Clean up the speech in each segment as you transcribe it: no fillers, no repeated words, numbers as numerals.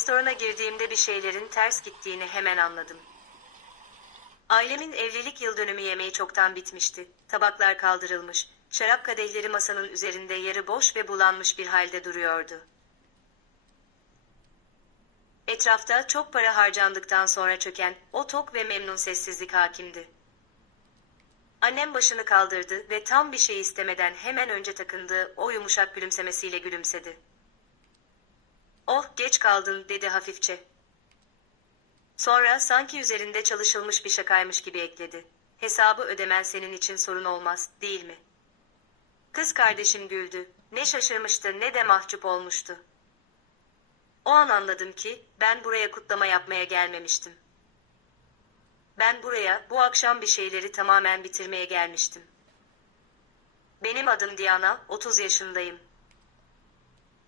Restorana girdiğimde bir şeylerin ters gittiğini hemen anladım. Ailemin evlilik yıldönümü yemeği çoktan bitmişti. Tabaklar kaldırılmış, şarap kadehleri masanın üzerinde yarı boş ve bulanmış bir halde duruyordu. Etrafta çok para harcandıktan sonra çöken o tok ve memnun sessizlik hakimdi. Annem başını kaldırdı ve tam bir şey istemeden hemen önce takındığı o yumuşak gülümsemesiyle gülümsedi. "Oh, geç kaldın," dedi hafifçe. Sonra sanki üzerinde çalışılmış bir şakaymış gibi ekledi. "Hesabı ödemen senin için sorun olmaz, değil mi?" Kız kardeşim güldü. Ne şaşırmıştı ne de mahcup olmuştu. O an anladım ki ben buraya kutlama yapmaya gelmemiştim. Ben buraya bu akşam bir şeyleri tamamen bitirmeye gelmiştim. Benim adım Diana, 30 yaşındayım.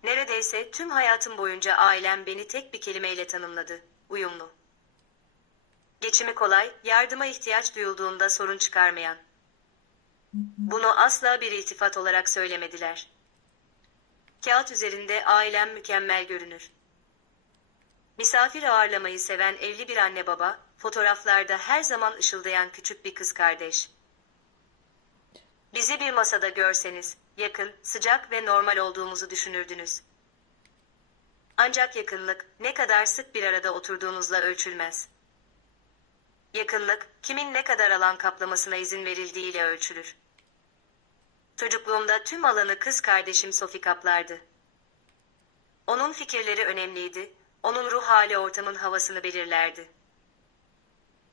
Neredeyse tüm hayatım boyunca ailem beni tek bir kelimeyle tanımladı: uyumlu. Geçimi kolay, yardıma ihtiyaç duyulduğunda sorun çıkarmayan. Bunu asla bir iltifat olarak söylemediler. Kağıt üzerinde ailem mükemmel görünür. Misafir ağırlamayı seven evli bir anne baba, fotoğraflarda her zaman ışıldayan küçük bir kız kardeş. Bizi bir masada görseniz, yakın, sıcak ve normal olduğumuzu düşünürdünüz. Ancak yakınlık, ne kadar sık bir arada oturduğunuzla ölçülmez. Yakınlık, kimin ne kadar alan kaplamasına izin verildiğiyle ölçülür. Çocukluğumda tüm alanı kız kardeşim Sophie kaplardı. Onun fikirleri önemliydi, onun ruh hali ortamın havasını belirlerdi.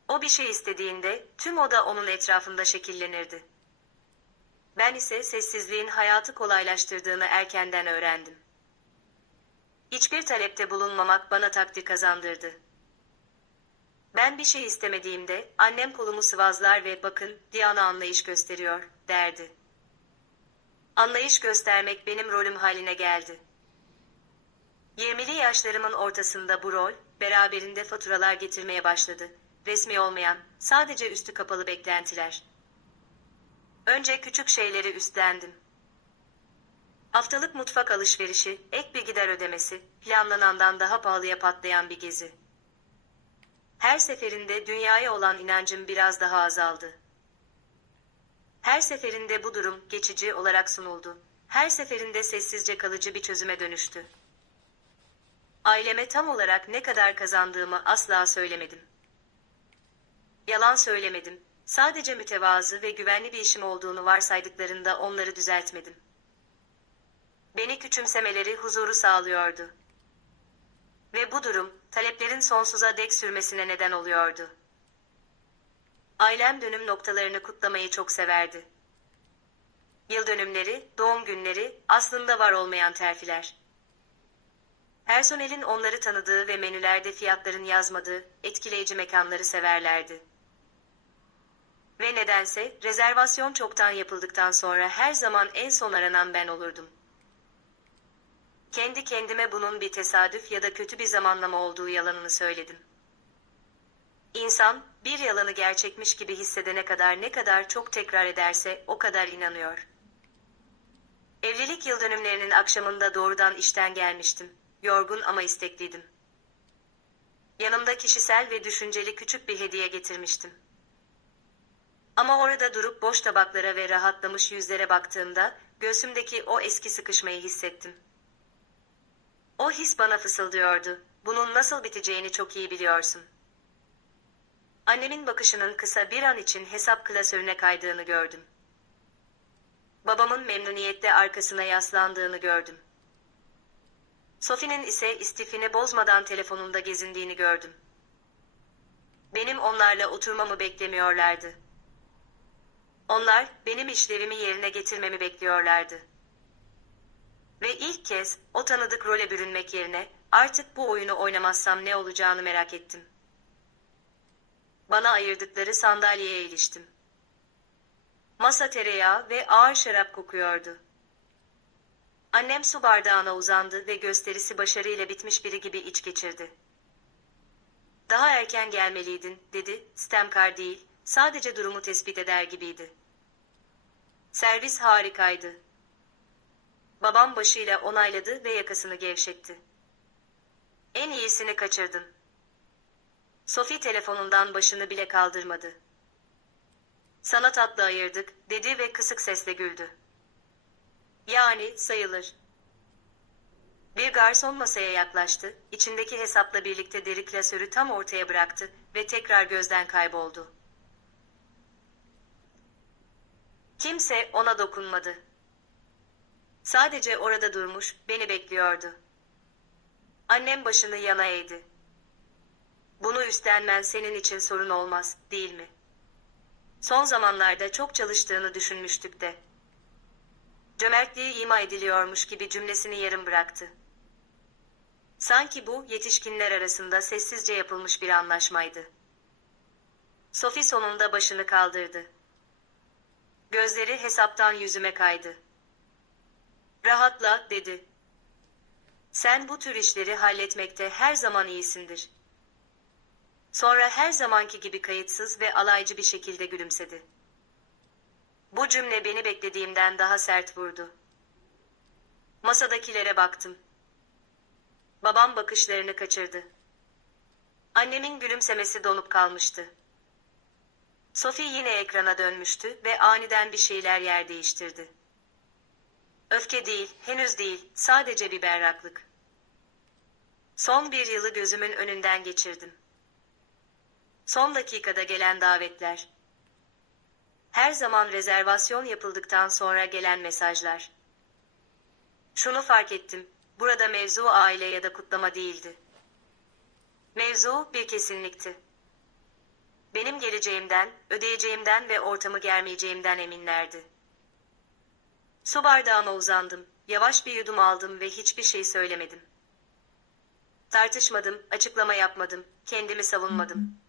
O bir şey istediğinde tüm oda onun etrafında şekillenirdi. Ben ise sessizliğin hayatı kolaylaştırdığını erkenden öğrendim. Hiçbir talepte bulunmamak bana takdir kazandırdı. Ben bir şey istemediğimde annem kolumu sıvazlar ve "Bakın, Diana anlayış gösteriyor," derdi. Anlayış göstermek benim rolüm haline geldi. 20'li yaşlarımın ortasında bu rol, beraberinde faturalar getirmeye başladı. Resmi olmayan, sadece üstü kapalı beklentiler. Önce küçük şeyleri üstlendim. Haftalık mutfak alışverişi, ek bir gider ödemesi, planlanandan daha pahalıya patlayan bir gezi. Her seferinde dünyaya olan inancım biraz daha azaldı. Her seferinde bu durum geçici olarak sunuldu. Her seferinde sessizce kalıcı bir çözüme dönüştü. Aileme tam olarak ne kadar kazandığımı asla söylemedim. Yalan söylemedim. Sadece mütevazı ve güvenli bir işim olduğunu varsaydıklarında onları düzeltmedim. Beni küçümsemeleri huzuru sağlıyordu. Ve bu durum, taleplerin sonsuza dek sürmesine neden oluyordu. Ailem dönüm noktalarını kutlamayı çok severdi. Yıl dönümleri, doğum günleri, aslında var olmayan terfiler. Personelin onları tanıdığı ve menülerde fiyatların yazmadığı, etkileyici mekanları severlerdi. Ve nedense, rezervasyon çoktan yapıldıktan sonra her zaman en son aranan ben olurdum. Kendi kendime bunun bir tesadüf ya da kötü bir zamanlama olduğu yalanını söyledim. İnsan, bir yalanı gerçekmiş gibi hissedene kadar ne kadar çok tekrar ederse o kadar inanıyor. Evlilik yıldönümlerinin akşamında doğrudan işten gelmiştim. Yorgun ama istekliydim. Yanımda kişisel ve düşünceli küçük bir hediye getirmiştim. Ama orada durup boş tabaklara ve rahatlamış yüzlere baktığımda, göğsümdeki o eski sıkışmayı hissettim. O his bana fısıldıyordu: "Bunun nasıl biteceğini çok iyi biliyorsun." Annemin bakışının kısa bir an için hesap klasörüne kaydığını gördüm. Babamın memnuniyetle arkasına yaslandığını gördüm. Sophie'nin ise istifini bozmadan telefonunda gezindiğini gördüm. Benim onlarla oturmamı beklemiyorlardı. Onlar, benim işlerimi yerine getirmemi bekliyorlardı. Ve ilk kez, o tanıdık role bürünmek yerine, artık bu oyunu oynamazsam ne olacağını merak ettim. Bana ayırdıkları sandalyeye iliştim. Masa tereyağı ve ağır şarap kokuyordu. Annem su bardağına uzandı ve gösterisi başarıyla bitmiş biri gibi iç geçirdi. "Daha erken gelmeliydin," dedi, stemkar değil, sadece durumu tespit eder gibiydi. Servis harikaydı. Babam başıyla onayladı ve yakasını gevşetti. En iyisini kaçırdın. Sophie telefonundan başını bile kaldırmadı. Sana tatlı ayırdık, dedi ve kısık sesle güldü. Yani, sayılır. Bir garson masaya yaklaştı, içindeki hesapla birlikte deri klasörü tam ortaya bıraktı ve tekrar gözden kayboldu. Kimse ona dokunmadı. Sadece orada durmuş, beni bekliyordu. Annem başını yana eğdi. Bunu üstlenmen senin için sorun olmaz, değil mi? Son zamanlarda çok çalıştığını düşünmüştük de. Cömertliği ima ediliyormuş gibi cümlesini yarım bıraktı. Sanki bu, yetişkinler arasında sessizce yapılmış bir anlaşmaydı. Sophie sonunda başını kaldırdı. Gözleri hesaptan yüzüme kaydı. Rahatla, dedi. Sen bu tür işleri halletmekte her zaman iyisindir. Sonra her zamanki gibi kayıtsız ve alaycı bir şekilde gülümsedi. Bu cümle beni beklediğimden daha sert vurdu. Masadakilere baktım. Babam bakışlarını kaçırdı. Annemin gülümsemesi donup kalmıştı. Sophie yine ekrana dönmüştü ve aniden bir şeyler yer değiştirdi. Öfke değil, henüz değil, sadece bir berraklık. Son bir yılı gözümün önünden geçirdim. Son dakikada gelen davetler. Her zaman rezervasyon yapıldıktan sonra gelen mesajlar. Şunu fark ettim, burada mevzu aile ya da kutlama değildi. Mevzu bir kesinlikti. Benim geleceğimden, ödeyeceğimden ve ortamı germeyeceğimden eminlerdi. Su bardağıma uzandım, yavaş bir yudum aldım ve hiçbir şey söylemedim. Tartışmadım, açıklama yapmadım, kendimi savunmadım.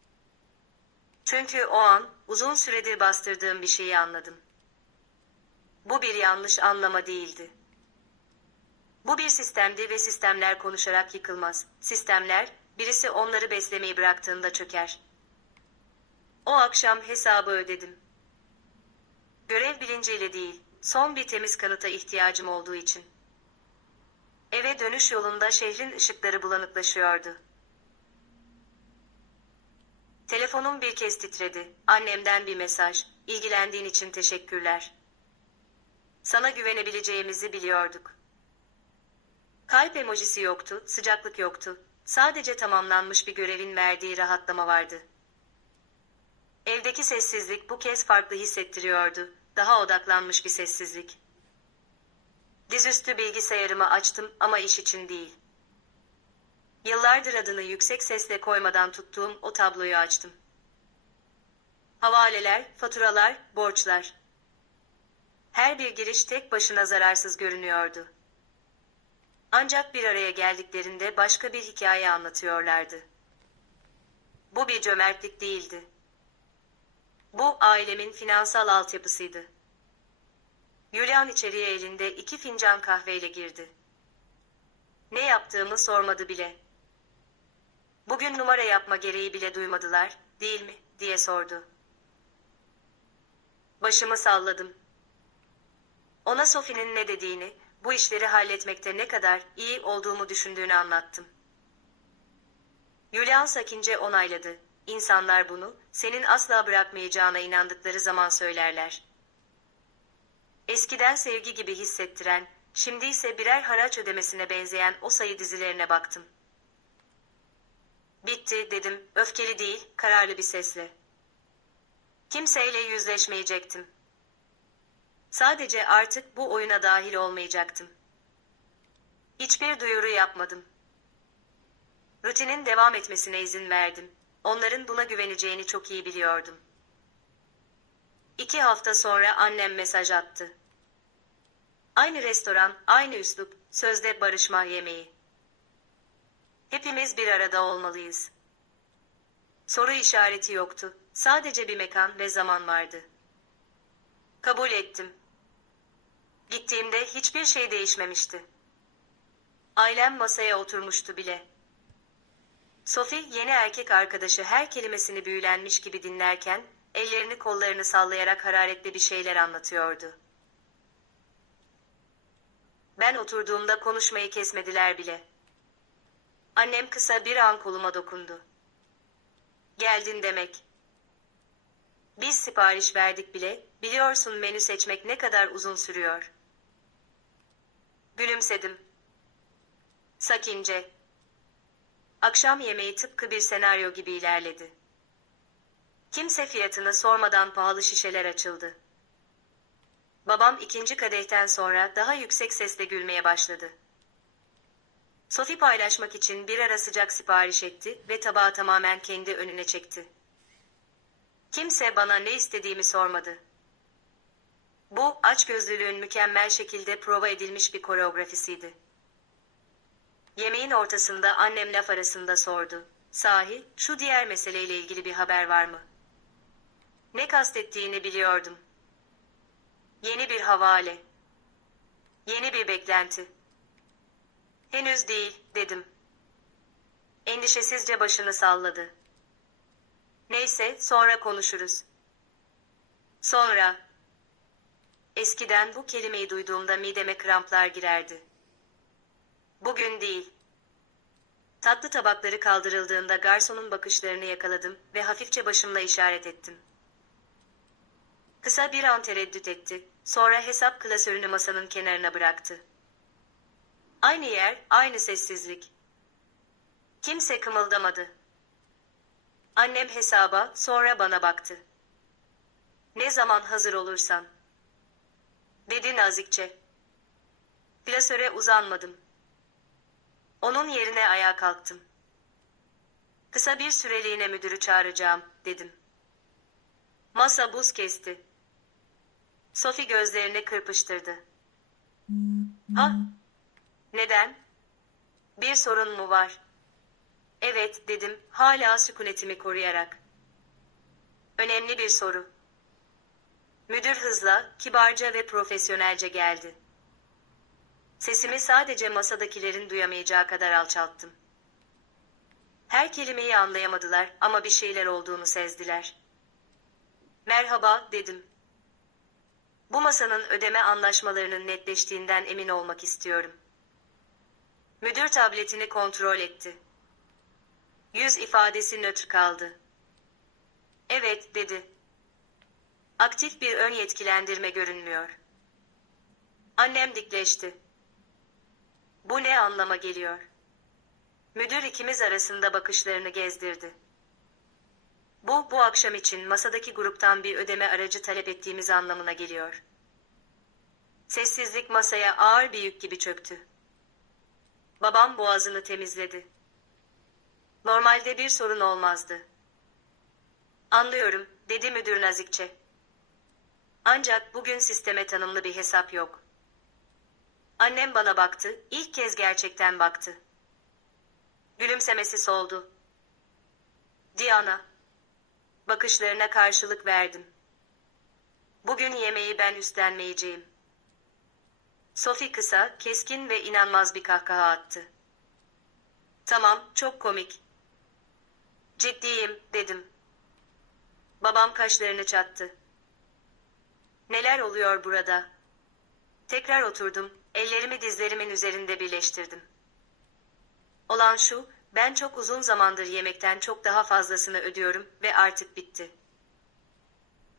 Çünkü o an, uzun süredir bastırdığım bir şeyi anladım. Bu bir yanlış anlama değildi. Bu bir sistemdi ve sistemler konuşarak yıkılmaz. Sistemler, birisi onları beslemeyi bıraktığında çöker. O akşam hesabı ödedim. Görev bilinciyle değil, son bir temiz kanıta ihtiyacım olduğu için. Eve dönüş yolunda şehrin ışıkları bulanıklaşıyordu. Telefonum bir kez titredi. Annemden bir mesaj. İlgilendiğin için teşekkürler. Sana güvenebileceğimizi biliyorduk. Kalp emojisi yoktu, sıcaklık yoktu. Sadece tamamlanmış bir görevin verdiği rahatlama vardı. Evdeki sessizlik bu kez farklı hissettiriyordu. Daha odaklanmış bir sessizlik. Dizüstü bilgisayarımı açtım ama iş için değil. Yıllardır adını yüksek sesle koymadan tuttuğum o tabloyu açtım. Havaleler, faturalar, borçlar. Her bir giriş tek başına zararsız görünüyordu. Ancak bir araya geldiklerinde başka bir hikaye anlatıyorlardı. Bu bir cömertlik değildi. Bu ailemin finansal altyapısıydı. Julian içeriye elinde 2 fincan kahveyle girdi. Ne yaptığımı sormadı bile. Bugün numara yapma gereği bile duymadılar, değil mi, diye sordu. Başımı salladım. Ona Sophie'nin ne dediğini, bu işleri halletmekte ne kadar iyi olduğumu düşündüğünü anlattım. Julian sakince onayladı. İnsanlar bunu, senin asla bırakmayacağına inandıkları zaman söylerler. Eskiden sevgi gibi hissettiren, şimdi ise birer haraç ödemesine benzeyen o sayı dizilerine baktım. Bitti, dedim, öfkeli değil, kararlı bir sesle. Kimseyle yüzleşmeyecektim. Sadece artık bu oyuna dahil olmayacaktım. Hiçbir duyuru yapmadım. Rutinin devam etmesine izin verdim. Onların buna güveneceğini çok iyi biliyordum. 2 hafta sonra annem mesaj attı. Aynı restoran, aynı üslup, sözde barışma yemeği. Hepimiz bir arada olmalıyız. Soru işareti yoktu. Sadece bir mekan ve zaman vardı. Kabul ettim. Gittiğimde hiçbir şey değişmemişti. Ailem masaya oturmuştu bile. Sophie yeni erkek arkadaşı her kelimesini büyülenmiş gibi dinlerken, ellerini kollarını sallayarak hararetli bir şeyler anlatıyordu. Ben oturduğumda konuşmayı kesmediler bile. Annem kısa bir an koluma dokundu. Geldin demek. Biz sipariş verdik bile, biliyorsun menü seçmek ne kadar uzun sürüyor. Gülümsedim. Sakince. Akşam yemeği tıpkı bir senaryo gibi ilerledi. Kimse fiyatını sormadan pahalı şişeler açıldı. Babam ikinci kadehten sonra daha yüksek sesle gülmeye başladı. Sophie paylaşmak için bir ara sıcak sipariş etti ve tabağı tamamen kendi önüne çekti. Kimse bana ne istediğimi sormadı. Bu, açgözlülüğün mükemmel şekilde prova edilmiş bir koreografisiydi. Yemeğin ortasında annem laf arasında sordu. Sahi, şu diğer meseleyle ilgili bir haber var mı? Ne kastettiğini biliyordum. Yeni bir havale. Yeni bir beklenti. Henüz değil, dedim. Endişesizce başını salladı. Neyse, sonra konuşuruz. Sonra. Eskiden bu kelimeyi duyduğumda mideme kramplar girerdi. Bugün değil. Tatlı tabakları kaldırıldığında garsonun bakışlarını yakaladım ve hafifçe başımla işaret ettim. Kısa bir an tereddüt etti, sonra hesap klasörünü masanın kenarına bıraktı. Aynı yer, aynı sessizlik. Kimse kımıldamadı. Annem hesaba, sonra bana baktı. Ne zaman hazır olursan, dedi nazikçe. Klasöre uzanmadım. Onun yerine ayağa kalktım. Kısa bir süreliğine müdürü çağıracağım, dedim. Masa buz kesti. Sophie gözlerini kırpıştırdı. Ha? Neden? Bir sorun mu var? Evet, dedim, hala sükunetimi koruyarak. Önemli bir soru. Müdür hızla, kibarca ve profesyonelce geldi. Sesimi sadece masadakilerin duyamayacağı kadar alçalttım. Her kelimeyi anlayamadılar ama bir şeyler olduğunu sezdiler. Merhaba, dedim. Bu masanın ödeme anlaşmalarının netleştiğinden emin olmak istiyorum. Müdür tabletini kontrol etti. Yüz ifadesi nötr kaldı. Evet, dedi. Aktif bir ön yetkilendirme görünmüyor. Annem dikleşti. Bu ne anlama geliyor? Müdür ikimiz arasında bakışlarını gezdirdi. Bu akşam için masadaki gruptan bir ödeme aracı talep ettiğimiz anlamına geliyor. Sessizlik masaya ağır bir yük gibi çöktü. Babam boğazını temizledi. Normalde bir sorun olmazdı. Anlıyorum, dedi müdür nazikçe. Ancak bugün sisteme tanımlı bir hesap yok. Annem bana baktı, ilk kez gerçekten baktı. Gülümsemesi soldu. Diana. Bakışlarına karşılık verdim. Bugün yemeği ben üstlenmeyeceğim. Sophie kısa, keskin ve inanmaz bir kahkaha attı. Tamam, çok komik. Ciddiyim, dedim. Babam kaşlarını çattı. Neler oluyor burada? Tekrar oturdum, ellerimi dizlerimin üzerinde birleştirdim. Olan şu, ben çok uzun zamandır yemekten çok daha fazlasını ödüyorum ve artık bitti.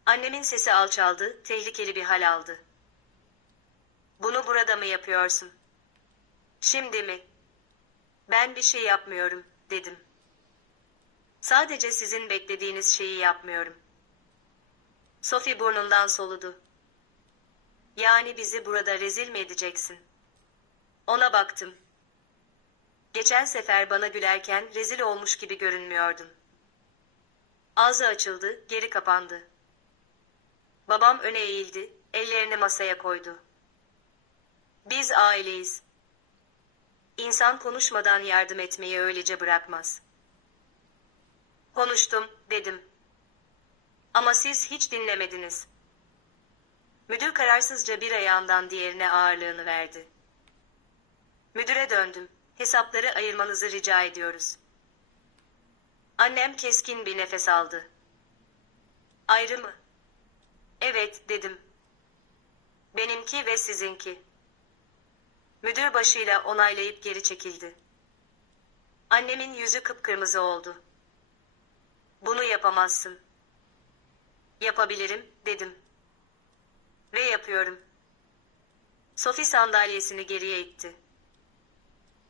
Annemin sesi alçaldı, tehlikeli bir hal aldı. Bunu burada mı yapıyorsun? Şimdi mi? Ben bir şey yapmıyorum, dedim. Sadece sizin beklediğiniz şeyi yapmıyorum. Sophie burnundan soludu. Yani bizi burada rezil mi edeceksin? Ona baktım. Geçen sefer bana gülerken rezil olmuş gibi görünmüyordun. Ağzı açıldı, geri kapandı. Babam öne eğildi, ellerini masaya koydu. Biz aileyiz. İnsan konuşmadan yardım etmeyi öylece bırakmaz. Konuştum, dedim. Ama siz hiç dinlemediniz. Müdür kararsızca bir ayağından diğerine ağırlığını verdi. Müdüre döndüm. Hesapları ayırmanızı rica ediyoruz. Annem keskin bir nefes aldı. Ayrı mı? Evet, dedim. Benimki ve sizinki. Müdür başıyla onaylayıp geri çekildi. Annemin yüzü kıpkırmızı oldu. Bunu yapamazsın. Yapabilirim, dedim. Ve yapıyorum. Sophie sandalyesini geriye itti.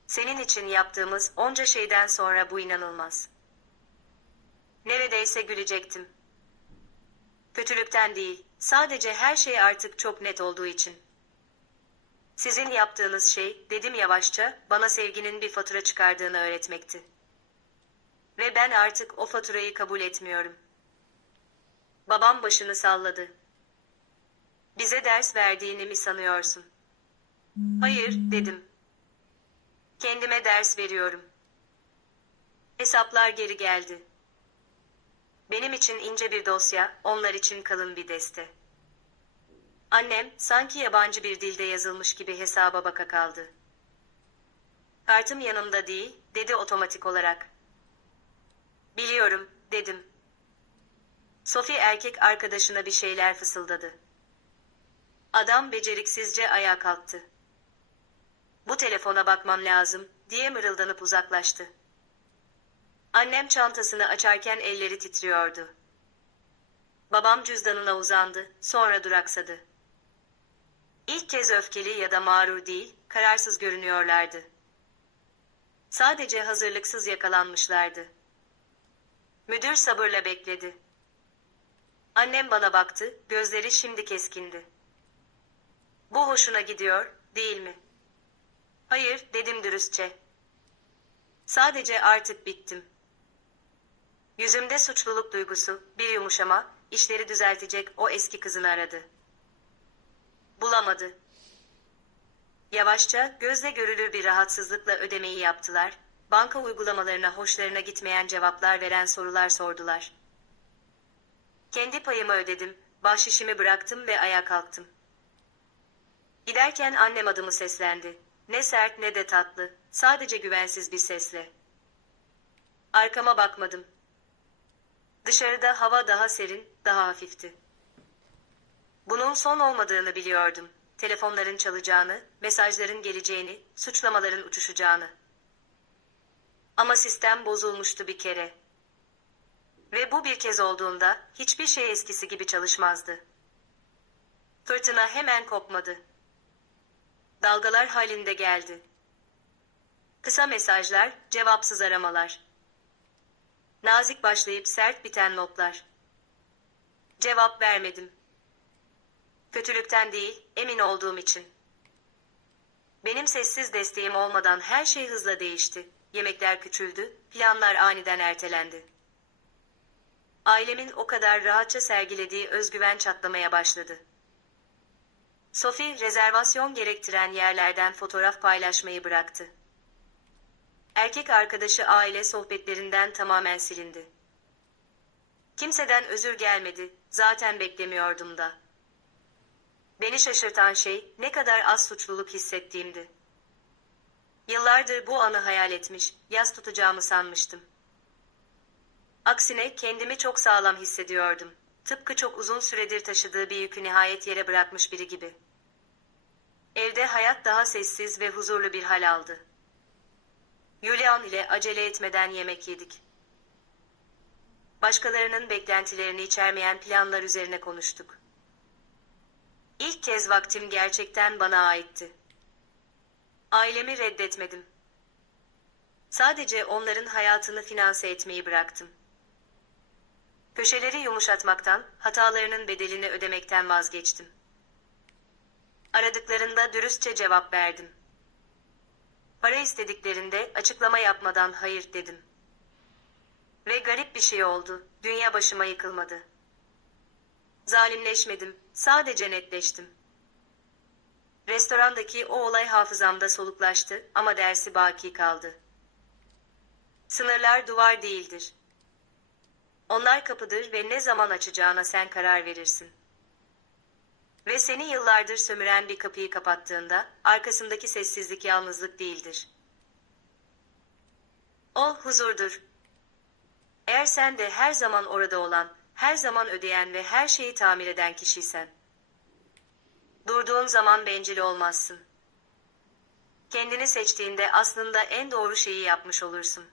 Senin için yaptığımız onca şeyden sonra bu inanılmaz. Neredeyse gülecektim. Kötülükten değil, sadece her şey artık çok net olduğu için. Sizin yaptığınız şey, dedim yavaşça, bana sevginin bir fatura çıkardığını öğretmekti. Ve ben artık o faturayı kabul etmiyorum. Babam başını salladı. Bize ders verdiğini mi sanıyorsun? Hayır, dedim. Kendime ders veriyorum. Hesaplar geri geldi. Benim için ince bir dosya, onlar için kalın bir deste. Annem, sanki yabancı bir dilde yazılmış gibi hesaba baka kaldı. Kartım yanımda değil, dedi otomatik olarak. Biliyorum, dedim. Sophie erkek arkadaşına bir şeyler fısıldadı. Adam beceriksizce ayağa kalktı. Bu telefona bakmam lazım, diye mırıldanıp uzaklaştı. Annem çantasını açarken elleri titriyordu. Babam cüzdanına uzandı, sonra duraksadı. İlk kez öfkeli ya da mağrur değil, kararsız görünüyorlardı. Sadece hazırlıksız yakalanmışlardı. Müdür sabırla bekledi. Annem bana baktı, gözleri şimdi keskindi. Bu hoşuna gidiyor, değil mi? Hayır, dedim dürüstçe. Sadece artık bittim. Yüzümde suçluluk duygusu, bir yumuşama, işleri düzeltecek o eski kızını aradı. Bulamadı. Yavaşça, gözle görülür bir rahatsızlıkla ödemeyi yaptılar, banka uygulamalarına hoşlarına gitmeyen cevaplar veren sorular sordular. Kendi payımı ödedim, bahşişimi bıraktım ve ayağa kalktım. Giderken annem adımı seslendi. Ne sert ne de tatlı, sadece güvensiz bir sesle. Arkama bakmadım. Dışarıda hava daha serin, daha hafifti. Bunun son olmadığını biliyordum. Telefonların çalacağını, mesajların geleceğini, suçlamaların uçuşacağını. Ama sistem bozulmuştu bir kere. Ve bu bir kez olduğunda hiçbir şey eskisi gibi çalışmazdı. Fırtına hemen kopmadı. Dalgalar halinde geldi. Kısa mesajlar, cevapsız aramalar. Nazik başlayıp sert biten notlar. Cevap vermedim. Kötülükten değil, emin olduğum için. Benim sessiz desteğim olmadan her şey hızla değişti. Yemekler küçüldü, planlar aniden ertelendi. Ailemin o kadar rahatça sergilediği özgüven çatlamaya başladı. Sophie, rezervasyon gerektiren yerlerden fotoğraf paylaşmayı bıraktı. Erkek arkadaşı aile sohbetlerinden tamamen silindi. Kimseden özür gelmedi, zaten beklemiyordum da. Beni şaşırtan şey, ne kadar az suçluluk hissettiğimdi. Yıllardır bu anı hayal etmiş, yas tutacağımı sanmıştım. Aksine kendimi çok sağlam hissediyordum. Tıpkı çok uzun süredir taşıdığı bir yükü nihayet yere bırakmış biri gibi. Evde hayat daha sessiz ve huzurlu bir hal aldı. Julian ile acele etmeden yemek yedik. Başkalarının beklentilerini içermeyen planlar üzerine konuştuk. İlk kez vaktim gerçekten bana aitti. Ailemi reddetmedim. Sadece onların hayatını finanse etmeyi bıraktım. Köşeleri yumuşatmaktan, hatalarının bedelini ödemekten vazgeçtim. Aradıklarında dürüstçe cevap verdim. Para istediklerinde açıklama yapmadan hayır dedim. Ve garip bir şey oldu, dünya başıma yıkılmadı. Zalimleşmedim, sadece netleştim. Restorandaki o olay hafızamda soluklaştı ama dersi baki kaldı. Sınırlar duvar değildir. Onlar kapıdır ve ne zaman açacağına sen karar verirsin. Ve seni yıllardır sömüren bir kapıyı kapattığında, arkasındaki sessizlik yalnızlık değildir. O huzurdur. Eğer sen de her zaman orada olan, her zaman ödeyen ve her şeyi tamir eden kişiysen. Durduğun zaman bencil olmazsın. Kendini seçtiğinde aslında en doğru şeyi yapmış olursun.